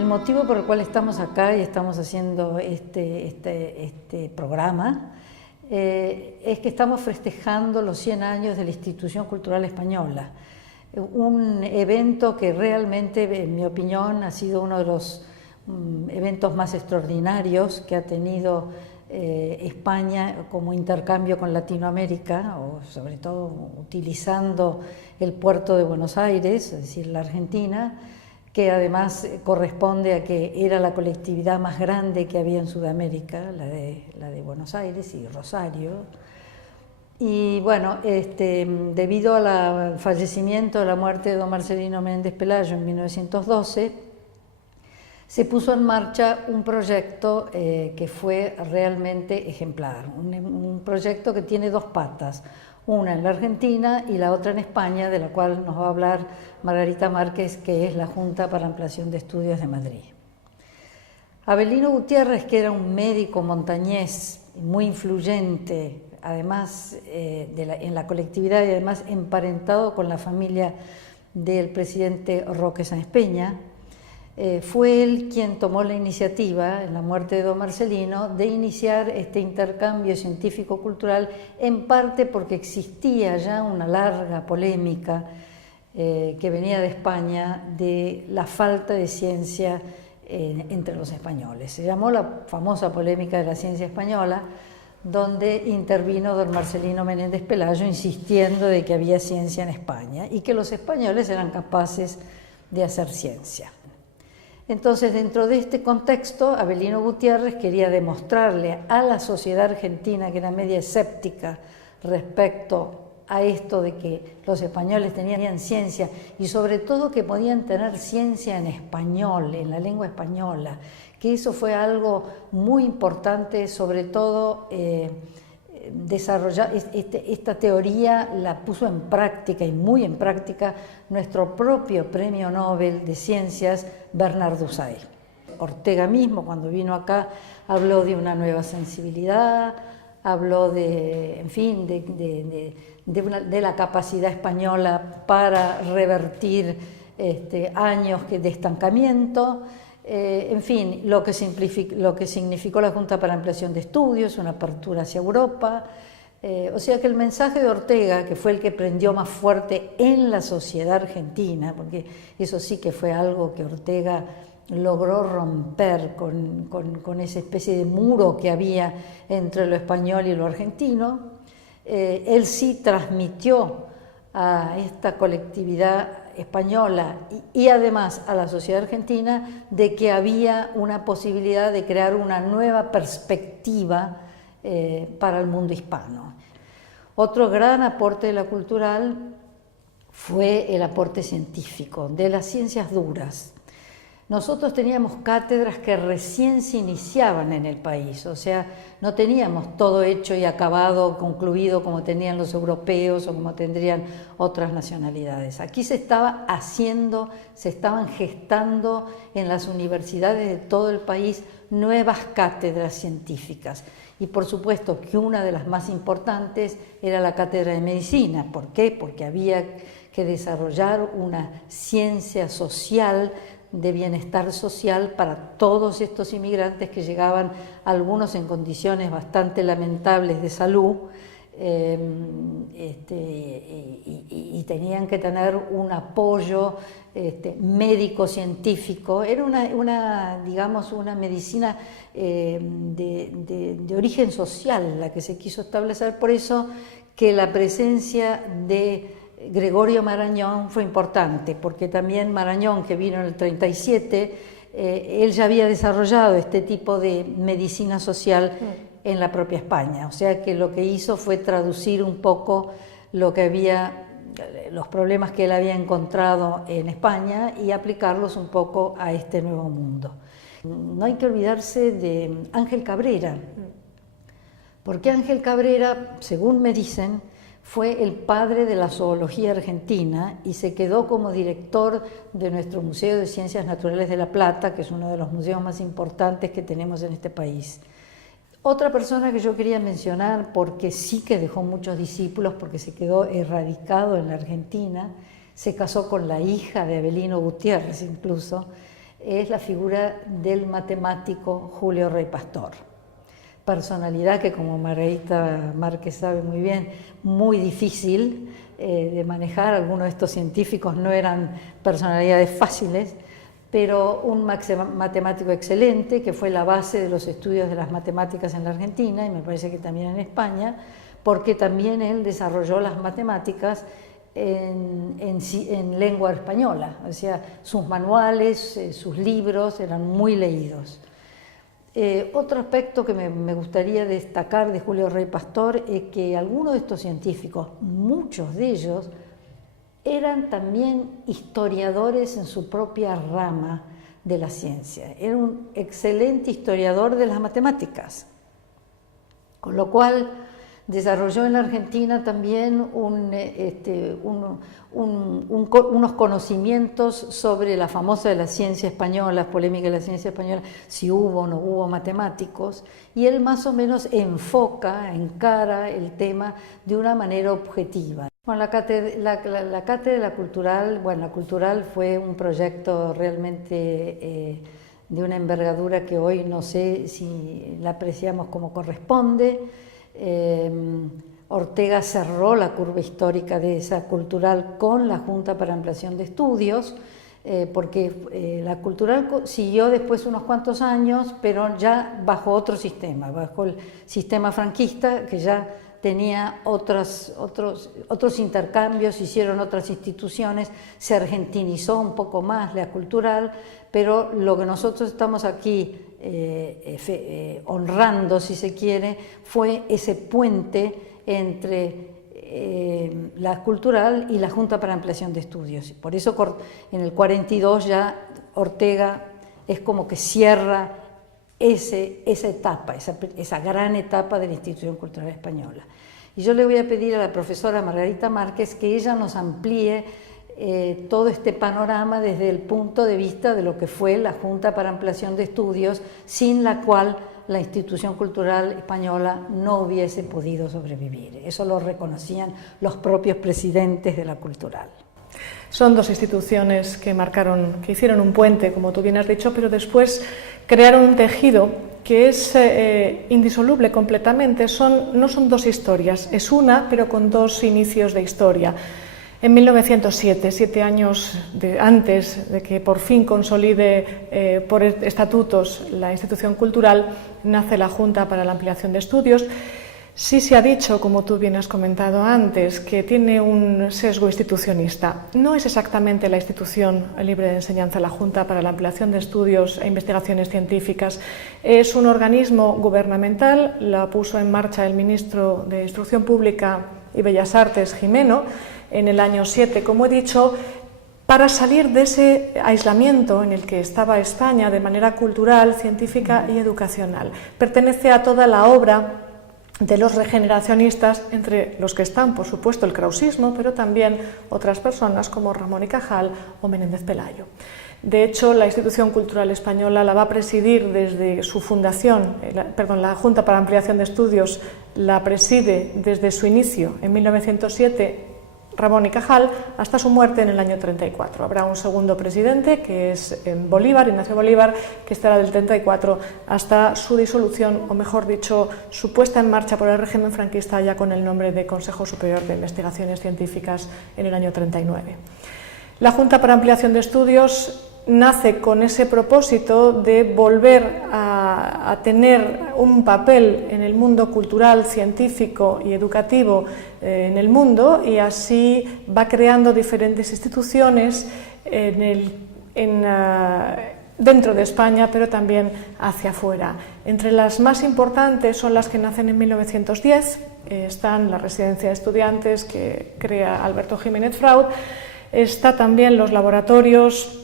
El motivo por el cual estamos acá y estamos haciendo este programa es que estamos festejando los 100 años de la Institución Cultural Española. Un evento que realmente, en mi opinión, ha sido uno de los eventos más extraordinarios que ha tenido España como intercambio con Latinoamérica, o sobre todo utilizando el puerto de Buenos Aires, es decir, la Argentina, que además corresponde a que era la colectividad más grande que había en Sudamérica, la de Buenos Aires y Rosario. Y bueno, debido al fallecimiento, a la muerte de don Marcelino Menéndez Pelayo en 1912, se puso en marcha un proyecto que fue realmente ejemplar, un proyecto que tiene dos patas, una en la Argentina y la otra en España, de la cual nos va a hablar Margarita Márquez, que es la Junta para Ampliación de Estudios de Madrid. Avelino Gutiérrez, que era un médico montañés muy influyente, además en la colectividad y además emparentado con la familia del presidente Roque Sáenz Peña, fue él quien tomó la iniciativa, en la muerte de don Marcelino, de iniciar este intercambio científico-cultural, en parte porque existía ya una larga polémica que venía de España de la falta de ciencia entre los españoles. Se llamó la famosa polémica de la ciencia española, donde intervino don Marcelino Menéndez Pelayo insistiendo de que había ciencia en España y que los españoles eran capaces de hacer ciencia. Entonces, dentro de este contexto, Avelino Gutiérrez quería demostrarle a la sociedad argentina, que era media escéptica respecto a esto de que los españoles tenían ciencia y sobre todo que podían tener ciencia en español, en la lengua española, que eso fue algo muy importante, sobre todo desarrollar esta teoría la puso en práctica y muy en práctica nuestro propio Premio Nobel de Ciencias, Bernard Dusay. Ortega mismo, cuando vino acá, habló de una nueva sensibilidad, habló de, en fin, de la capacidad española para revertir años de estancamiento. En fin, lo que significó la Junta para Ampliación de Estudios, una apertura hacia Europa. O sea que el mensaje de Ortega, que fue el que prendió más fuerte en la sociedad argentina, porque eso sí que fue algo que Ortega logró romper con esa especie de muro que había entre lo español y lo argentino, él sí transmitió a esta colectividad española y además a la sociedad argentina de que había una posibilidad de crear una nueva perspectiva para el mundo hispano. Otro gran aporte de la cultural fue el aporte científico, de las ciencias duras. Nosotros teníamos cátedras que recién se iniciaban en el país, o sea, no teníamos todo hecho y acabado, concluido como tenían los europeos o como tendrían otras nacionalidades. Aquí se estaba haciendo, se estaban gestando en las universidades de todo el país nuevas cátedras científicas. Y por supuesto que una de las más importantes era la cátedra de medicina. ¿Por qué? Porque había que desarrollar una ciencia social de bienestar social para todos estos inmigrantes que llegaban, algunos en condiciones bastante lamentables de salud, y tenían que tener un apoyo médico-científico. Era digamos, una medicina de origen social la que se quiso establecer, por eso que la presencia de Gregorio Marañón fue importante, porque también Marañón, que vino en el 37, él ya había desarrollado este tipo de medicina social en la propia España, o sea que lo que hizo fue traducir un poco lo que había, los problemas que él había encontrado en España y aplicarlos un poco a este nuevo mundo. No hay que olvidarse de Ángel Cabrera, porque Ángel Cabrera, según me dicen, fue el padre de la zoología argentina y se quedó como director de nuestro Museo de Ciencias Naturales de La Plata, que es uno de los museos más importantes que tenemos en este país. Otra persona que yo quería mencionar, porque sí que dejó muchos discípulos, porque se quedó erradicado en la Argentina, se casó con la hija de Avelino Gutiérrez incluso, es la figura del matemático Julio Rey Pastor. Personalidad que, como Margarita Márquez sabe muy bien, muy difícil de manejar. Algunos de estos científicos no eran personalidades fáciles, pero un matemático excelente que fue la base de los estudios de las matemáticas en la Argentina y me parece que también en España, porque también él desarrolló las matemáticas en lengua española, o sea, sus manuales, sus libros eran muy leídos. Otro aspecto que me gustaría destacar de Julio Rey Pastor es que algunos de estos científicos, muchos de ellos, eran también historiadores en su propia rama de la ciencia. Era un excelente historiador de las matemáticas, con lo cual desarrolló en la Argentina también unos conocimientos sobre la famosa de la ciencia española, polémica de la ciencia española, si hubo o no hubo matemáticos, y él más o menos encara el tema de una manera objetiva. Bueno, la cátedra cultural, bueno, la cultural fue un proyecto realmente de una envergadura que hoy no sé si la apreciamos como corresponde. Ortega cerró la curva histórica de esa cultural con la Junta para Ampliación de Estudios, porque la cultural siguió después unos cuantos años, pero ya bajo otro sistema, bajo el sistema franquista, que ya tenía otros intercambios, hicieron otras instituciones, se argentinizó un poco más la cultural, pero lo que nosotros estamos aquí honrando, si se quiere, fue ese puente entre la cultural y la Junta para Ampliación de Estudios. Por eso en el 42 ya Ortega es como que cierra esa etapa, esa gran etapa de la institución cultural española. Y yo le voy a pedir a la profesora Margarita Márquez que ella nos amplíe todo este panorama desde el punto de vista de lo que fue la Junta para Ampliación de Estudios, sin la cual la institución cultural española no hubiese podido sobrevivir. Eso lo reconocían los propios presidentes de la cultural. Son dos instituciones que hicieron un puente, como tú bien has dicho, pero después crearon un tejido que es indisoluble completamente. No son dos historias, es una, pero con dos inicios de historia. En 1907, 7 años antes de que por fin consolide por estatutos la institución cultural, nace la Junta para la Ampliación de Estudios. Sí se ha dicho, como tú bien has comentado antes, que tiene un sesgo institucionista. No es exactamente la institución libre de enseñanza, la Junta para la Ampliación de Estudios e Investigaciones Científicas. Es un organismo gubernamental, la puso en marcha el ministro de Instrucción Pública y Bellas Artes, Gimeno, en el año 7, como he dicho, para salir de ese aislamiento en el que estaba España de manera cultural, científica y educacional. Pertenece a toda la obra de los regeneracionistas, entre los que están, por supuesto, el krausismo, pero también otras personas como Ramón y Cajal o Menéndez Pelayo. De hecho, la institución cultural española la va a presidir desde su fundación, la Junta para Ampliación de Estudios la preside desde su inicio en 1907 Ramón y Cajal hasta su muerte en el año 34. Habrá un segundo presidente que es Bolívar, Ignacio Bolívar, que estará del 34 hasta su disolución, o mejor dicho, su puesta en marcha por el régimen franquista ya con el nombre de Consejo Superior de Investigaciones Científicas en el año 39. La Junta para Ampliación de Estudios nace con ese propósito de volver a tener un papel en el mundo cultural, científico y educativo en el mundo, y así va creando diferentes instituciones dentro de España, pero también hacia afuera. Entre las más importantes son las que nacen en 1910, están la Residencia de Estudiantes que crea Alberto Jiménez Fraud, está también los laboratorios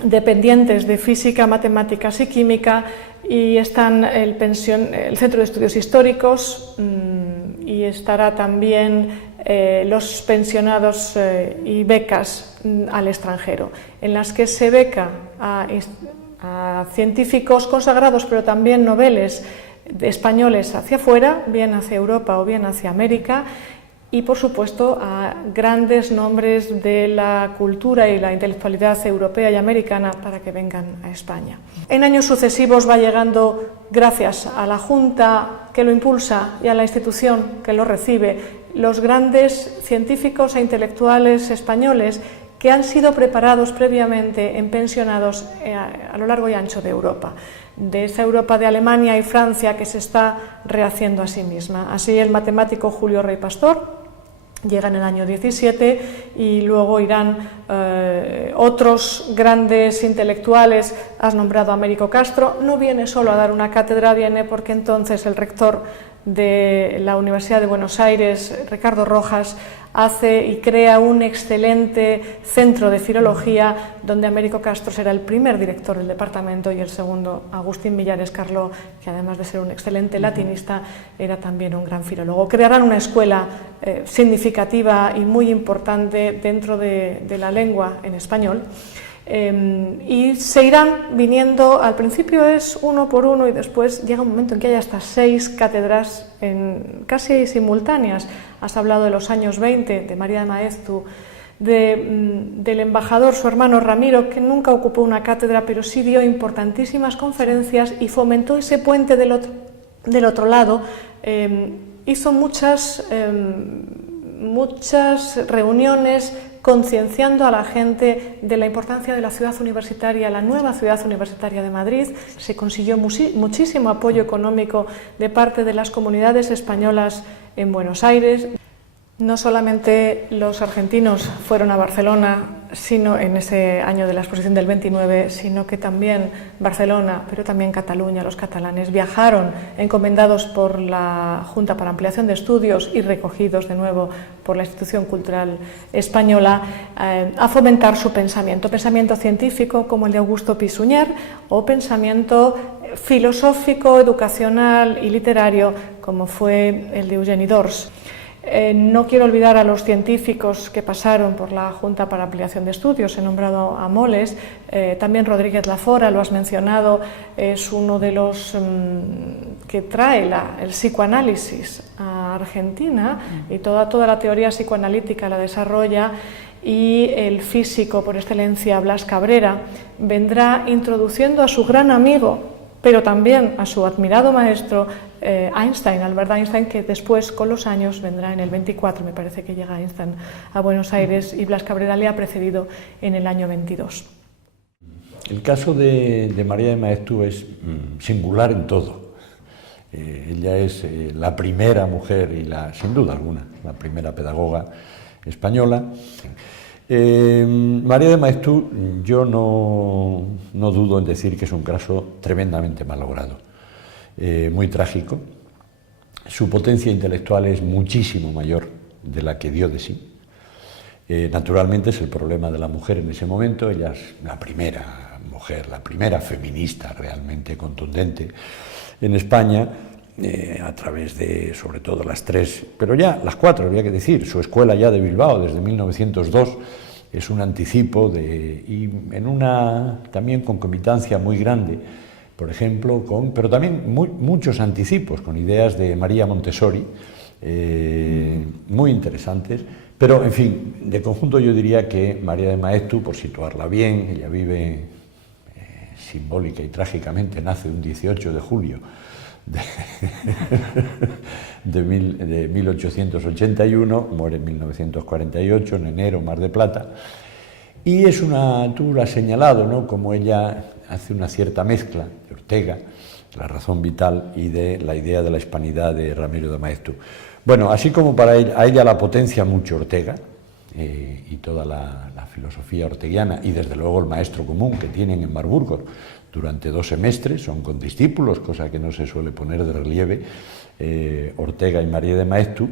dependientes de física, matemáticas y química, y están el Centro de Estudios Históricos, y estará también los pensionados y becas al extranjero, en las que se beca a científicos consagrados, pero también noveles españoles hacia afuera, bien hacia Europa o bien hacia América, y, por supuesto, a grandes nombres de la cultura y la intelectualidad europea y americana para que vengan a España. En años sucesivos va llegando, gracias a la Junta que lo impulsa y a la institución que lo recibe, los grandes científicos e intelectuales españoles que han sido preparados previamente en pensionados a lo largo y ancho de Europa, de esa Europa de Alemania y Francia que se está rehaciendo a sí misma. Así el matemático Julio Rey Pastor llega en el año 17 y luego irán otros grandes intelectuales. Has nombrado a Américo Castro, no viene solo a dar una cátedra, viene porque entonces el rector de la Universidad de Buenos Aires, Ricardo Rojas, hace y crea un excelente centro de filología donde Américo Castro será el primer director del departamento y el segundo, Agustín Millares Carló, que además de ser un excelente latinista, era también un gran filólogo. Crearán una escuela significativa y muy importante dentro de la lengua en español. Y se irán viniendo, al principio es uno por uno y después llega un momento en que hay hasta 6 cátedras casi simultáneas. Has hablado de los años 20, de María de Maeztu, del embajador, su hermano Ramiro, que nunca ocupó una cátedra, pero sí dio importantísimas conferencias y fomentó ese puente del otro lado. Hizo muchas reuniones concienciando a la gente de la importancia de la ciudad universitaria, la nueva ciudad universitaria de Madrid. Se consiguió muchísimo apoyo económico de parte de las comunidades españolas en Buenos Aires. No solamente los argentinos fueron a Barcelona, sino en ese año de la exposición del 29, sino que también Barcelona, pero también Cataluña, los catalanes, viajaron encomendados por la Junta para Ampliación de Estudios y recogidos de nuevo por la Institución Cultural Española a fomentar su pensamiento científico como el de Augusto Pi Sunyer o pensamiento filosófico, educacional y literario como fue el de Eugeni Dors. No quiero olvidar a los científicos que pasaron por la Junta para Ampliación de Estudios. He nombrado a Moles, también Rodríguez Lafora, lo has mencionado, es uno de los que trae el psicoanálisis a Argentina y toda la teoría psicoanalítica la desarrolla, y el físico por excelencia Blas Cabrera vendrá introduciendo a su gran amigo, pero también a su admirado maestro Einstein, Albert Einstein, que después, con los años, vendrá en el 24, me parece que llega Einstein a Buenos Aires, y Blas Cabrera le ha precedido en el año 22. El caso de María de Maeztu es singular en todo. Ella es la primera mujer y sin duda alguna, la primera pedagoga española. María de Maeztu, yo no dudo en decir que es un caso tremendamente malogrado, muy trágico. Su potencia intelectual es muchísimo mayor de la que dio de sí. Naturalmente es el problema de la mujer en ese momento. Ella es la primera mujer, la primera feminista realmente contundente en España, a través de, sobre todo, las 3, pero ya las 4, habría que decir. Su escuela ya de Bilbao, desde 1902, es un anticipo y en una también concomitancia muy grande, por ejemplo, pero también muchos anticipos con ideas de María Montessori, muy interesantes. Pero, en fin, de conjunto yo diría que María de Maeztu, por situarla bien, ella vive simbólica y trágicamente, nace un 18 de julio de 1881, muere en 1948, en enero, Mar de Plata, y es tú lo has señalado, ¿no?, como ella hace una cierta mezcla de Ortega, la razón vital, y de la idea de la hispanidad de Ramiro de Maeztu. Bueno, así como a ella la potencia mucho Ortega, y toda la filosofía orteguiana, y desde luego el maestro común que tienen en Marburgo durante 2 semestres, son condiscípulos, cosa que no se suele poner de relieve, Ortega y María de Maeztu,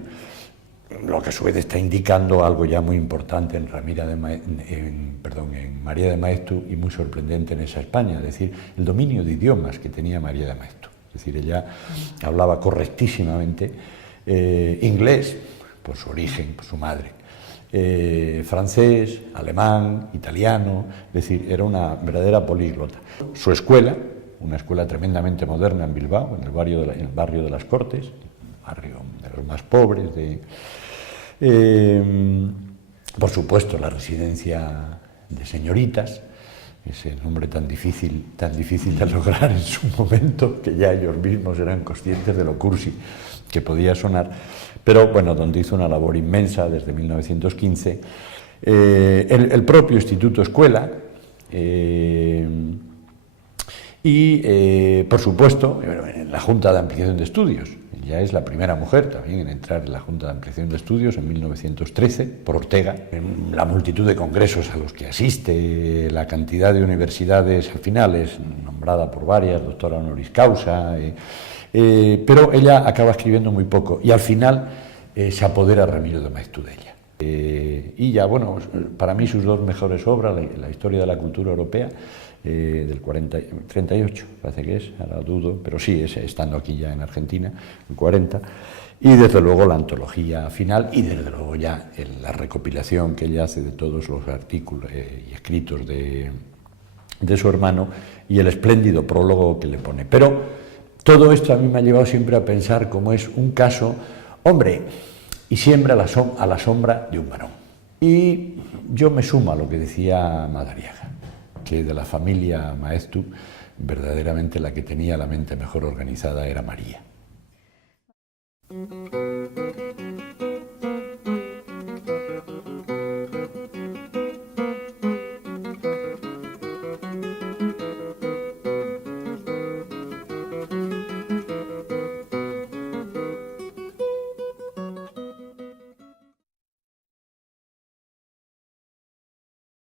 lo que a su vez está indicando algo ya muy importante en María de Maeztu, y muy sorprendente en esa España, es decir, el dominio de idiomas que tenía María de Maeztu. Es decir, ella hablaba correctísimamente inglés, por su origen, por su madre, francés, alemán, italiano, es decir, era una verdadera políglota. Su escuela, una escuela tremendamente moderna en Bilbao, en el barrio de las Cortes, barrio de los más pobres Por supuesto, la residencia de señoritas, ese nombre tan difícil de lograr en su momento, que ya ellos mismos eran conscientes de lo cursi que podía sonar, pero bueno, donde hizo una labor inmensa desde 1915, el propio Instituto Escuela, y por supuesto en la Junta de Ampliación de Estudios. Ella es la primera mujer también en entrar en la Junta de Ampliación de Estudios en 1913 por Ortega. En la multitud de congresos a los que asiste, la cantidad de universidades, al final es nombrada por varias, doctora honoris causa, pero ella acaba escribiendo muy poco y al final se apodera Ramiro de Maeztu de ella. Y ya, bueno, para mí sus dos mejores obras, la historia de la cultura europea, del 38, parece que es, ahora dudo, pero sí, es estando aquí ya en Argentina, el 40, y desde luego la antología final, y desde luego ya la recopilación que ella hace de todos los artículos y escritos de su hermano, y el espléndido prólogo que le pone. Pero todo esto a mí me ha llevado siempre a pensar cómo es un caso, hombre, y siempre a la sombra de un varón. Y yo me sumo a lo que decía Madariaga, que de la familia Maeztu, verdaderamente la que tenía la mente mejor organizada era María.